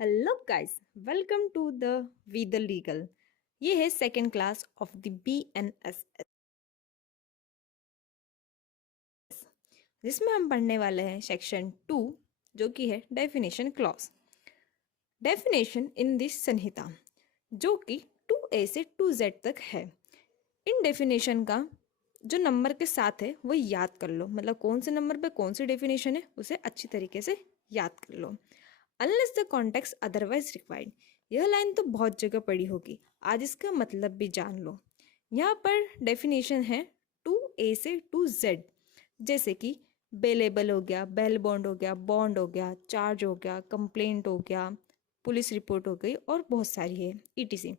Hello guys, welcome to the We the Legal. ये है second class of the BNSS, जिसमें हम पढ़ने वाले हैं सेक्शन 2, जो कि है definition clause. Definition in this संहिता, जो कि 2A से 2Z तक है। इन डेफिनेशन का जो नंबर के साथ है वो याद कर लो, मतलब कौन से नंबर पे कौन सी डेफिनेशन है उसे अच्छी तरीके से याद कर लो। Unless the context otherwise required, यह लाइन तो बहुत जगह पड़ी होगी, आज इसका मतलब भी जान लो। यहाँ पर डेफिनेशन है 2A से 2Z, जैसे कि बेलेबल हो गया, बेल बॉन्ड हो गया, बॉन्ड हो गया, चार्ज हो गया, कंप्लेंट हो गया, पुलिस रिपोर्ट हो गई और बहुत सारी है ETC।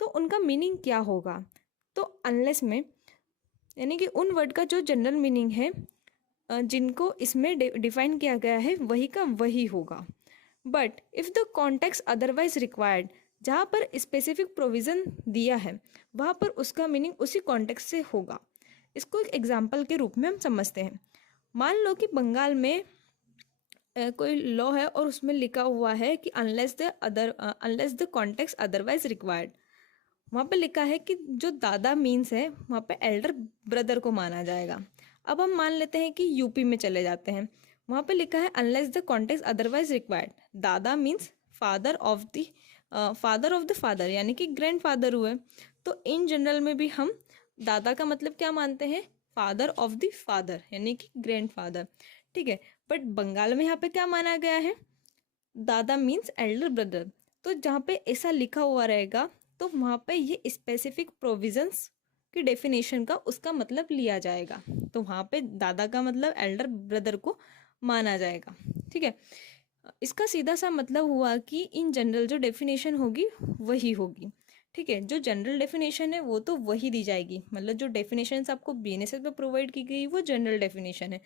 तो उनका मीनिंग क्या होगा? तो अनलेस में यानी कि उन वर्ड का जो जनरल मीनिंग है, जिनको इसमें डिफाइन किया गया है वही का वही होगा। But if the context otherwise required, जहाँ पर स्पेसिफिक प्रोविज़न दिया है वहाँ पर उसका मीनिंग उसी कॉन्टेक्स्ट से होगा। इसको एक एग्जाम्पल के रूप में हम समझते हैं। मान लो कि बंगाल में कोई लॉ है और उसमें लिखा हुआ है कि unless the context otherwise required. वहाँ पे लिखा है कि जो दादा मीन्स है वहाँ पे एल्डर ब्रदर को माना जाएगा। अब हम मान लेते हैं कि यूपी में चले जाते हैं, वहाँ पे लिखा है unless the context otherwise required, दादा means father of the father, यानी कि ग्रैंड फादर हुए। तो इन जनरल में भी हम दादा का मतलब क्या मानते हैं? फादर ऑफ द फादर, यानी कि ग्रैंड फादर। ठीक है, बट बंगाल में यहाँ पे क्या माना गया है? दादा मीन्स एल्डर ब्रदर। तो जहाँ पे ऐसा लिखा हुआ रहेगा तो वहाँ पे ये स्पेसिफिक प्रोविजंस की डेफिनेशन का उसका मतलब लिया जाएगा। तो वहाँ पे दादा का मतलब एल्डर ब्रदर को माना जाएगा। ठीक है, इसका सीधा सा मतलब हुआ कि इन जनरल जो डेफिनेशन होगी वही होगी। ठीक है, जो जनरल डेफिनेशन है वो तो वही दी जाएगी, मतलब जो डेफिनेशन आपको BNSS पे प्रोवाइड की गई वो जनरल डेफिनेशन है।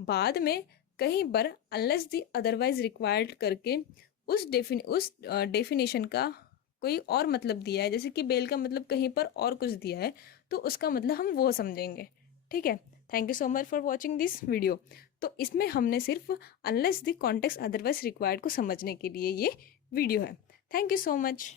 बाद में कहीं पर अनलेस दी अदरवाइज रिक्वायर्ड करके उस डेफिनेशन का कोई और मतलब दिया है, जैसे कि बेल का मतलब कहीं पर और कुछ दिया है, तो उसका मतलब हम वो समझेंगे। ठीक है, thank you so much for watching this video. तो इसमें हमने सिर्फ unless the context otherwise required को समझने के लिए ये वीडियो है। Thank you so much.